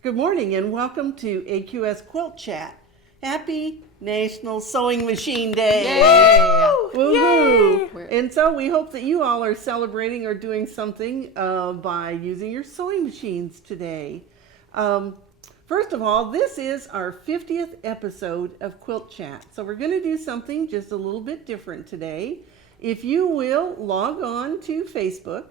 Good morning and welcome to AQS Quilt Chat. Happy National Sewing Machine Day! Yay! Woohoo! Yay! And so we hope that you all are celebrating or doing something by using your sewing machines today. First of all, this is our 50th episode of Quilt Chat. So we're going to do something just a little bit different today. If you will log on to Facebook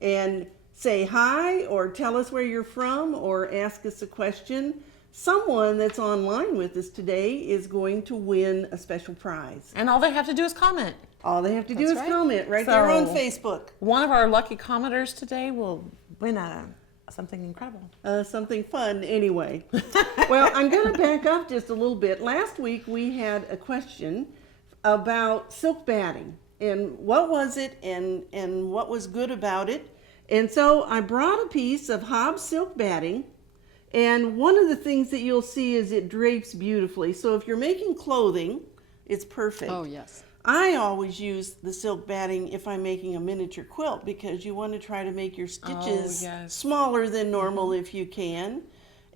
and say hi or tell us where you're from or ask us a question, someone that's online with us today is going to win a special prize. And all they have to do is comment. All they have to do That's is right. comment right So- there on Facebook. One of our lucky commenters today will win something incredible. Something fun anyway. Well, I'm going to back up just a little bit. Last week we had a question about silk batting and what was it and what was good about it. And so I brought a piece of Hobbs silk batting, and one of the things that you'll see is it drapes beautifully. So if you're making clothing, it's perfect. Oh, yes. I always use the silk batting if I'm making a miniature quilt because you want to try to make your stitches yes. smaller than normal if you can.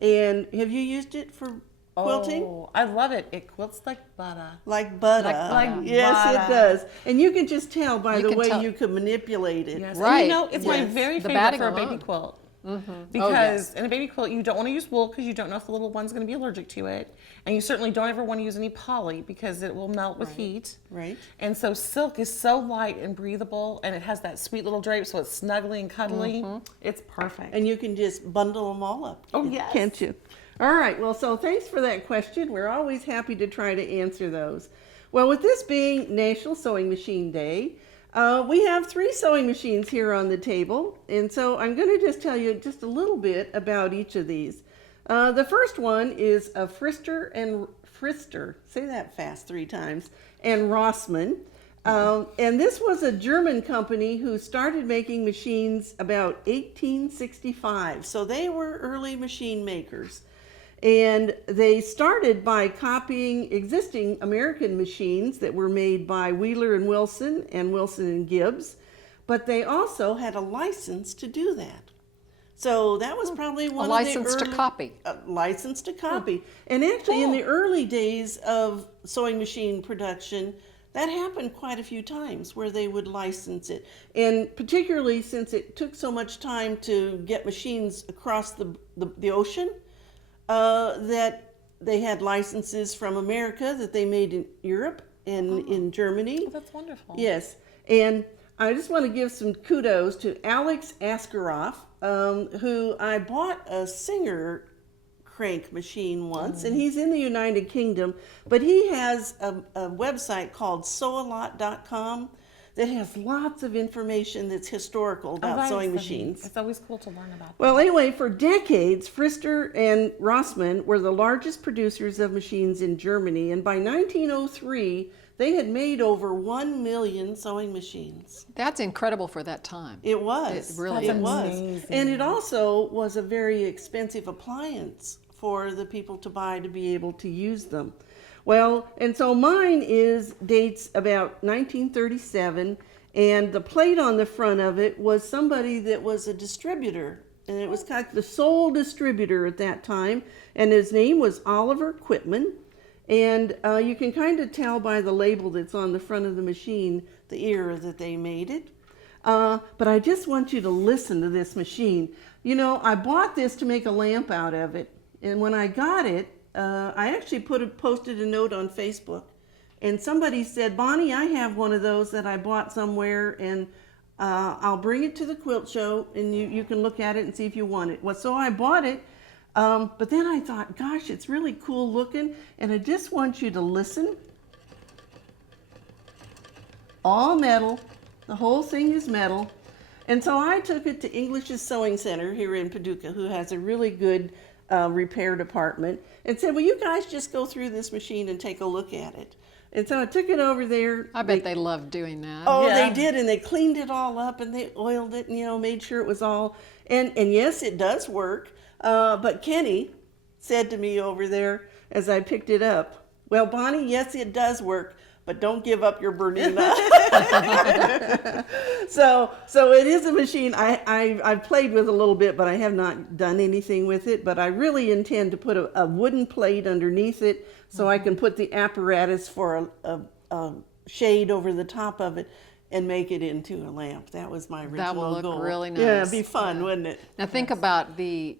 And have you used it for quilting? Oh, I love it. It quilts like butter. Like butter. Like Yes, butter. it does. And you can just tell by You the can way tell. you can manipulate it. Yes. Right. And you know, it's my Yes. very The favorite batting for a alone. baby quilt. Oh, Because yes. in a baby quilt, you don't want to use wool because you don't know if the little one's going to be allergic to it. And you certainly don't ever want to use any poly because it will melt with heat. Right. And so silk is so light and breathable, and it has that sweet little drape, so it's snuggly and cuddly. It's perfect. And you can just bundle them all up. Oh, yes. Can't you? All right. Well, so thanks for that question. We're always happy to try to answer those. Well, with this being National Sewing Machine Day, we have 3 sewing machines here on the table. And so I'm going to just tell you just a little bit about each of these. The first one is a Frister, say that fast 3 times, and Rossmann. And this was a German company who started making machines about 1865. So they were early machine makers. And they started by copying existing American machines that were made by Wheeler and Wilson and Gibbs. But they also had a license to do that. So that was probably one A of the license to early- copy. A license to copy. And actually in the early days of sewing machine production, that happened quite a few times where they would license it. And particularly since it took so much time to get machines across the ocean, that they had licenses from America that they made in Europe and in Germany. Oh, that's wonderful. Yes, and I just want to give some kudos to Alex Askeroff, who I bought a Singer crank machine once, and he's in the United Kingdom, but he has a website called sewalot.com that has lots of information that's historical about that sewing is machines. It's always cool to learn about. Well, anyway, for decades, Frister and Rossmann were the largest producers of machines in Germany, and by 1903, they had made over 1 million sewing machines. That's incredible for that time. It was. It really It is. was. Amazing. And it also was a very expensive appliance for the people to buy to be able to use them. Well, and so mine dates about 1937, and the plate on the front of it was somebody that was a distributor, and it was kind of the sole distributor at that time, and his name was Oliver Quitman, and you can kind of tell by the label that's on the front of the machine the era that they made it. But I just want you to listen to this machine. You know, I bought this to make a lamp out of it, and when I got it, I actually posted a note on Facebook, and somebody said, Bonnie, I have one of those that I bought somewhere, and I'll bring it to the quilt show, and you can look at it and see if you want it. Well, so I bought it, but then I thought, gosh, it's really cool looking, and I just want you to listen. All metal, the whole thing is metal, and so I took it to English's Sewing Center here in Paducah, who has a really good repair department, and said, well, you guys just go through this machine and take a look at it. And so I took it over there. I bet they loved doing that. Oh, Yeah. they did, and they cleaned it all up, and they oiled it, and made sure it was all. And yes, it does work. But Kenny said to me over there as I picked it up, well, Bonnie, yes, it does work, but don't give up your Bernina. So it is a machine I've played with a little bit, but I have not done anything with it. But I really intend to put a wooden plate underneath it so I can put the apparatus for a shade over the top of it and make it into a lamp. That was my original goal. That will look really nice. Yeah, it'd be fun, wouldn't it? Now think about the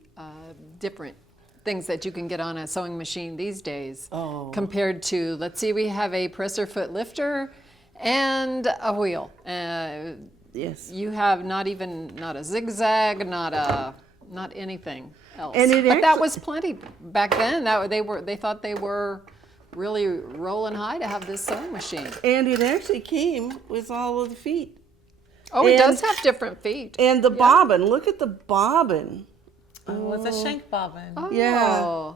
different things that you can get on a sewing machine these days compared to, let's see, we have a presser foot lifter and a wheel. Yes. You have not a zigzag, not anything else. And but that was plenty back then. They thought they were really rolling high to have this sewing machine. And it actually came with all of the feet. Oh, it does have different feet. And the bobbin, look at the bobbin. Oh, it's a shank bobbin. Oh. Yeah.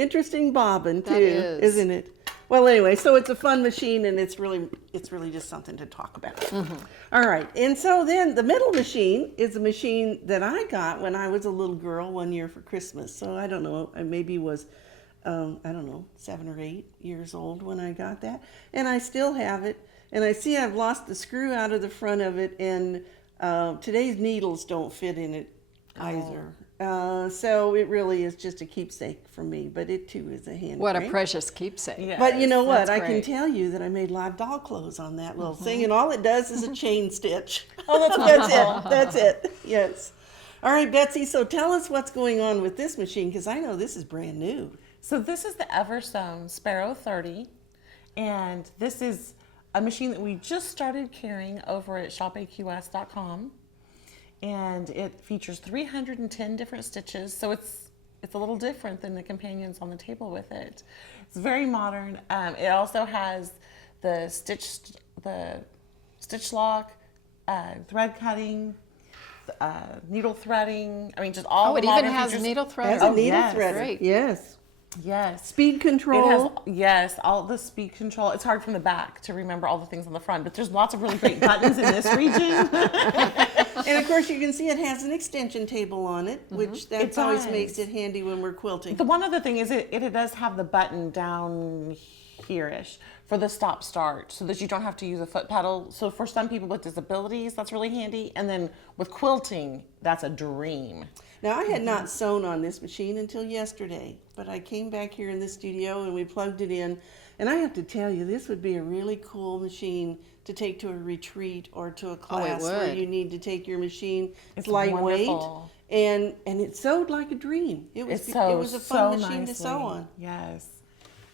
Interesting bobbin too, That is. isn't it? Well, anyway, so it's a fun machine, and it's really just something to talk about. All right, and so then the middle machine is a machine that I got when I was a little girl one year for Christmas. So I don't know, I maybe was, 7 or 8 years old when I got that, and I still have it. And I see I've lost the screw out of the front of it, and today's needles don't fit in it either. So it really is just a keepsake for me, but it too is a handy. What a precious keepsake. Yes, But you know what? that's I can great. tell you that I made live doll clothes on that little thing, and all it does is a chain stitch. Oh, that's That's wonderful. it. That's it. Yes. All right, Betsy. So tell us what's going on with this machine, because I know this is brand new. So this is the Eversewn Sparrow 30, and this is a machine that we just started carrying over at shopaqs.com, and it features 310 different stitches. So it's a little different than the companions on the table with it. It's very modern. It also has the stitch lock, thread cutting, needle threading. I mean, just all Oh, the it even modern has features. needle That's thread. a Oh, needle yes. threader. Great. Yes. Yes. Speed It control. has, yes, all the speed control. It's hard from the back to remember all the things on the front, but there's lots of really great buttons in this region. And of course, you can see it has an extension table on it, which that It always does. makes it handy when we're quilting. The one other thing is it does have the button down here-ish for the stop start so that you don't have to use a foot pedal. So for some people with disabilities, that's really handy. And then with quilting, that's a dream. Now, I had not sewn on this machine until yesterday, but I came back here in the studio and we plugged it in. And I have to tell you, this would be a really cool machine to take to a retreat or to a class where would. you need to take your machine. It's lightweight, wonderful. and it sewed like a dream. It was it was a fun machine to sew on. Yes,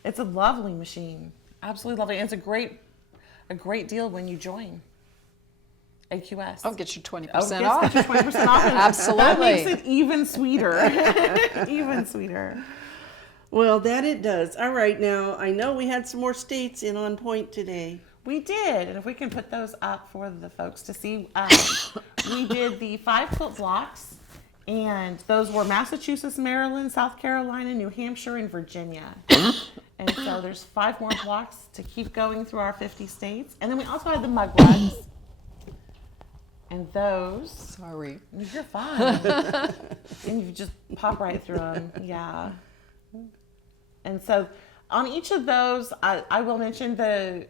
it's a lovely machine, absolutely lovely, and it's a great deal when you join AQS. Oh, get you 20% Oh, yes, off. get you 20% off. And Absolutely. That makes it even sweeter. Even sweeter. Well, that it does. All right, now I know we had some more states in on point today. We did, and if we can put those up for the folks to see, we did the 5 quilt blocks, and those were Massachusetts, Maryland, South Carolina, New Hampshire, and Virginia. And so there's 5 more blocks to keep going through our 50 states. And then we also had the mug rugs. And those, Sorry. you're fine. And you just pop right through them. Yeah. And so on each of those, I will mention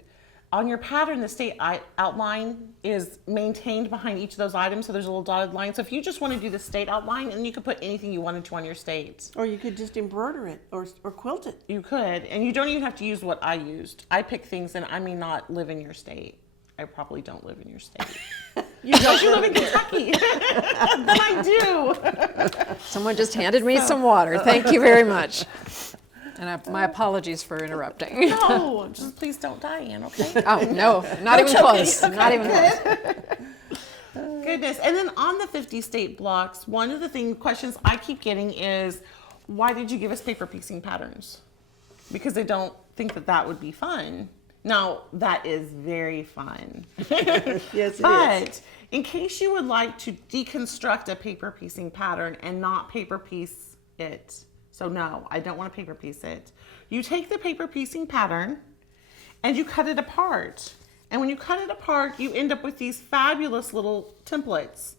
on your pattern, the state outline is maintained behind each of those items. So there's a little dotted line. So if you just want to do the state outline, and you could put anything you wanted to on your state. Or you could just embroider it or quilt it. You could. And you don't even have to use what I used. I pick things, and I may not live in your state. I probably don't live in your state. You don't You live in Kentucky. Then I do. Someone just handed me some water. Thank you very much. And my apologies for interrupting. No, just please don't die, Ann, okay? Oh, no, not even close. Not even close. Goodness. And then on the 50 state blocks, one of the questions I keep getting is, why did you give us paper piecing patterns? Because they don't think that would be fun. Now, that is very fun. Yes, it is. But in case you would like to deconstruct a paper piecing pattern and not paper piece it, so no, I don't want to paper piece it. You take the paper piecing pattern and you cut it apart. And when you cut it apart, you end up with these fabulous little templates.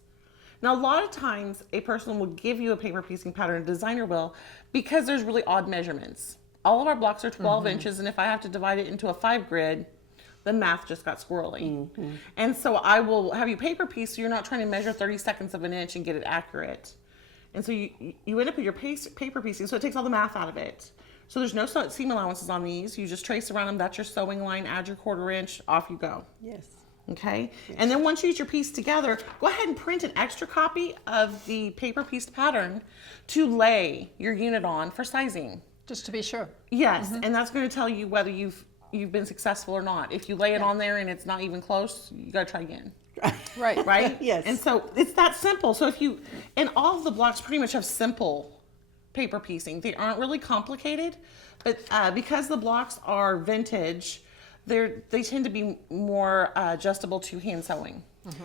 Now, a lot of times a person will give you a paper piecing pattern, a designer will, because there's really odd measurements. all of our blocks are 12 inches, and if I have to divide it into a 5 grid, the math just got squirrely. And so I will have you paper piece so you're not trying to measure 30 seconds of an inch and get it accurate. And so you end up with your paper piecing, so it takes all the math out of it. So there's no seam allowances on these. You just trace around them. That's your sewing line. Add your 1/4 inch. Off you go. Yes. Okay. And then once you get your piece together, go ahead and print an extra copy of the paper pieced pattern to lay your unit on for sizing. Just to be sure. Yes, and that's going to tell you whether you've been successful or not. If you lay it on there and it's not even close, you got to try again. Right. Right? Yes. And so it's that simple. So and all of the blocks pretty much have simple paper piecing. They aren't really complicated, but because the blocks are vintage, they tend to be more adjustable to hand sewing.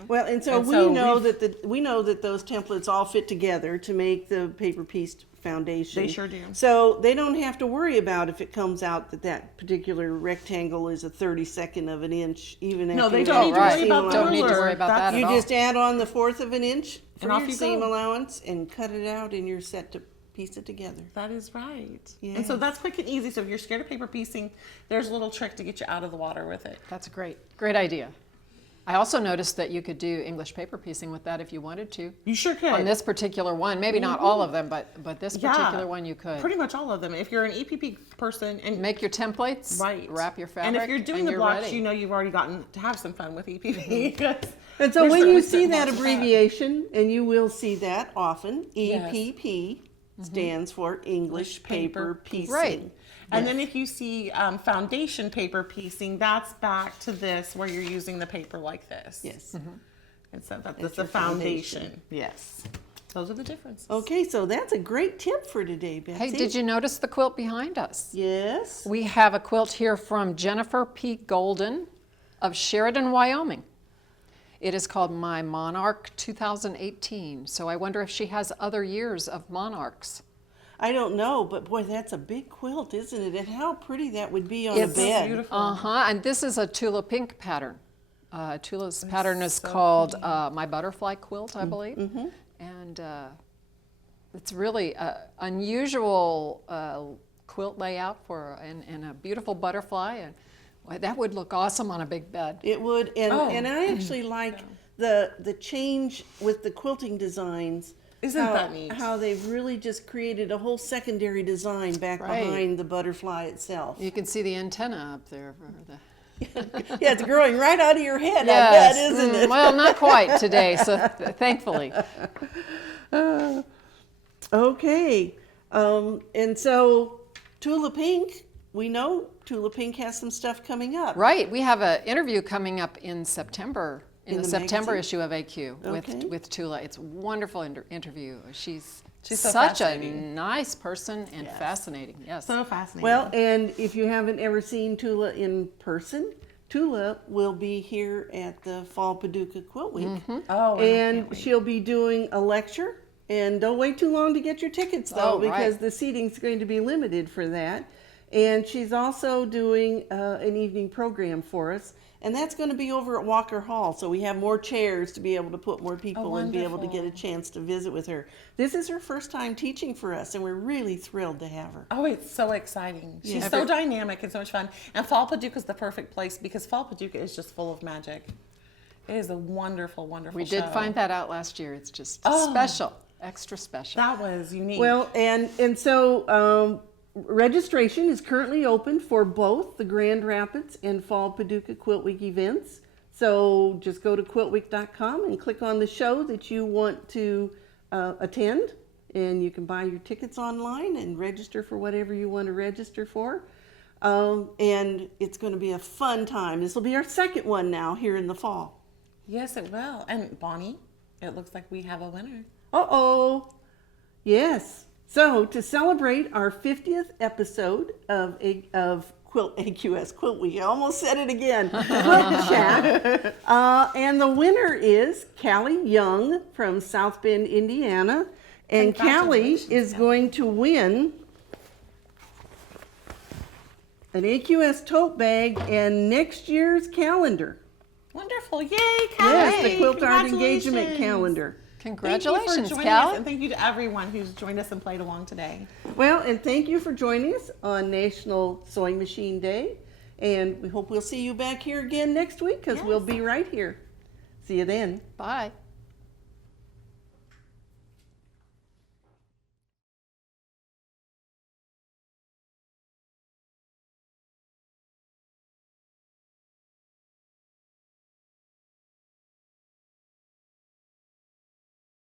Well, and so we know that those templates all fit together to make the paper pieced foundation. They sure do. So they don't have to worry about if it comes out that particular rectangle is a 32nd of an inch, even after they you don't add need to your worry seam about the Don't need to allowance. worry about that at You all. just add on the 1/4 of an inch for And off your you seam go. allowance and cut it out, and you're set to piece it together. That is right. Yes. And so that's quick and easy. So if you're scared of paper piecing, there's a little trick to get you out of the water with it. That's a great idea. I also noticed that you could do English paper piecing with that if you wanted to. You sure could. On this particular one, maybe not all of them, but this Yeah, particular one you could. Pretty much all of them. If you're an EPP person and Make your templates, right, wrap your fabric, and if you're doing and the you're blocks, ready. you know you've already gotten to have some fun with EPP. 'cause And so we're when certainly you see that lots of abbreviation, and you will see that often, Yes. EPP stands for English Paper Piecing. Right. And then if you see foundation paper piecing, that's back to this where you're using the paper like this. Yes. And so that's That's the your foundation. foundation. Yes. Those are the differences. Okay, so that's a great tip for today, Betsy. Hey, did you notice the quilt behind us? Yes. We have a quilt here from Jennifer P. Golden of Sheridan, Wyoming. It is called My Monarch 2018. So I wonder if she has other years of monarchs. I don't know, but boy, that's a big quilt, isn't it? And how pretty that would be on It's a bed. beautiful. And this is a Tula Pink pattern. Tula's pattern is called My Butterfly Quilt, I believe. And it's really an unusual quilt layout and a beautiful butterfly. And well, that would look awesome on a big bed. It would, and I actually like the change with the quilting designs. Isn't that neat? How they've really just created a whole secondary design back Right. behind the butterfly itself. You can see the antenna up there. For the... Yeah, it's growing right out of your head, Yes. I bet, isn't it? Well, not quite today, so thankfully. Okay, and so Tula Pink, we know Tula Pink has some stuff coming up. Right, we have an interview coming up in September, in In the the September magazine? issue of AQ Okay. with Tula. It's a wonderful interview. She's so such a fascinating. nice person and fascinating. Yes. So fascinating. Well, and if you haven't ever seen Tula in person, Tula will be here at the Fall Paducah Quilt Week. oh, And she'll be doing a lecture. And don't wait too long to get your tickets, though, Oh, right. because the seating's going to be limited for that. And she's also doing an evening program for us. And that's going to be over at Walker Hall. So we have more chairs to be able to put more people and be able to get a chance to visit with her. This is her first time teaching for us, and we're really thrilled to have her. Oh, it's so exciting. She's Yeah. so dynamic and so much fun. And Fall Paducah is the perfect place because Fall Paducah is just full of magic. It is a wonderful, wonderful We show. did find that out last year. It's just Oh. special, extra special. That was unique. Well, and so registration is currently open for both the Grand Rapids and Fall Paducah Quilt Week events. So just go to quiltweek.com and click on the show that you want to attend, and you can buy your tickets online and register for whatever you want to register for. And it's going to be a fun time. This will be our second one now here in the fall. yes, it will. And Bonnie, it looks like we have a winner. Uh-oh. Yes. So to celebrate our 50th episode of Quilt AQS Quilt Week, I almost said it again, QuiltChat, and the winner is Callie Young from South Bend, Indiana, and Callie Congratulations, is Callie. going to win an AQS tote bag and next year's calendar. Wonderful. Yay, Callie. Yes, the QuiltArt Engagement Congratulations. Calendar. Congratulations, Thank you for joining Cal. us, and thank you to everyone who's joined us and played along today. Well, and thank you for joining us on National Sewing Machine Day. And we hope we'll see you back here again next week because we'll Yes. be right here. See you then. Bye.